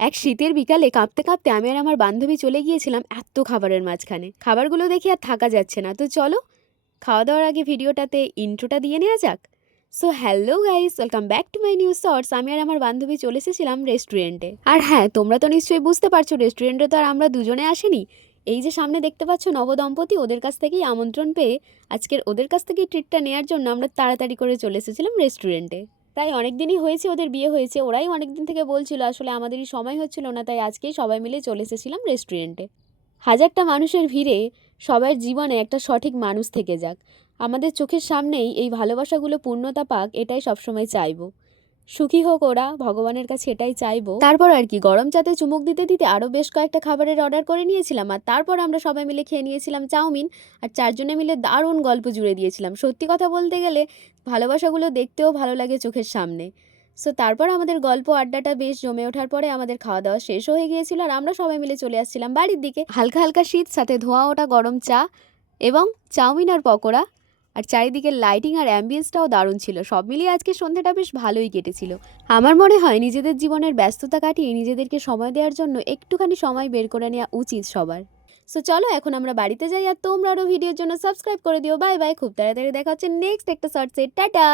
এক শীতের বিকালে কাঁপতে কাঁপতে আমি আর আমার বান্ধবী চলে গিয়েছিলাম এত খাবারের মাঝখানে। খাবারগুলো দেখে আর থাকা যাচ্ছে না, তো চলো খাওয়া দাওয়ার আগে ভিডিওটাতে ইন্ট্রোটা দিয়ে নেওয়া যাক। So hello guys, welcome back to my new shorts. আমি আর আমার বান্ধবী চলে এসেছিলাম রেস্টুরেন্টে। আর হ্যাঁ, তোমরা তো নিশ্চয়ই বুঝতে পারছো রেস্টুরেন্টে তো আর আমরা দুজনে আসিনি। এই যে সামনে দেখতে পাচ্ছ নবদম্পতি, ওদের কাছ থেকেই আমন্ত্রণ পেয়ে আজকের ওদের কাছ থেকেই ট্রিটটা নেওয়ার জন্য আমরা তাড়াতাড়ি করে চলে এসেছিলাম রেস্টুরেন্টে। তাই অনেক দিনই হয়েছে ওদের বিয়ে হয়েছে, ওরাই অনেক দিন থেকে বলছিল, আসলে আমাদেরই সময় হচ্ছিল না, তাই আজকেই সবাই মিলে চলে এসেছিলাম রেস্টুরেন্টে। হাজারটা মানুষের ভিড়ে সবার জীবনে একটা সঠিক মানুষ থেকে যাক, আমাদের চোখের সামনেই এই ভালোবাসাগুলো পূর্ণতা পাক, এটাই সবসময় চাইবো। সুখী হোক ওরা, ভগবানের কাছে এটাই চাইবো। তারপর আর কি, গরম চাতে চুমুক দিতে দিতে আরও বেশ কয়েকটা খাবারের অর্ডার করে নিয়েছিলাম, আর তারপর আমরা সবাই মিলে খেয়ে নিয়েছিলাম চাউমিন। আর চারজনে মিলে দারুণ গল্প জুড়ে দিয়েছিলাম। সত্যি কথা বলতে গেলে ভালোবাসাগুলো দেখতেও ভালো লাগে চোখের সামনে। সো তারপর আমাদের গল্প আড্ডাটা বেশ জমে ওঠার পরে আমাদের খাওয়া দাওয়া শেষ হয়ে গিয়েছিল, আর আমরা সবাই মিলে চলে আসছিলাম বাড়ির দিকে। হালকা হালকা শীত, সাথে ধোঁয়া ওঠা গরম চা এবং চাউমিন আর পকোড়া, আর চারিদিকের লাইটিং আর অ্যাম্বিয়েন্সটাও দারুণ ছিল। সব মিলিয়ে আজকে সন্ধ্যাটা বেশ ভালোই কেটেছিল। আমার মনে হয় নিজেদের জীবনের ব্যস্ততা কাটিয়ে নিজেদেরকে সময় দেওয়ার জন্য একটুখানি সময় বের করে নেওয়া উচিত সবার। সো চলো এখন আমরা বাড়িতে যাই, আর তোমরা আরও ভিডিওর জন্য সাবস্ক্রাইব করে দিও। বাই বাই, খুব তাড়াতাড়ি দেখা হচ্ছে নেক্সট একটা শর্টসে। টাটা।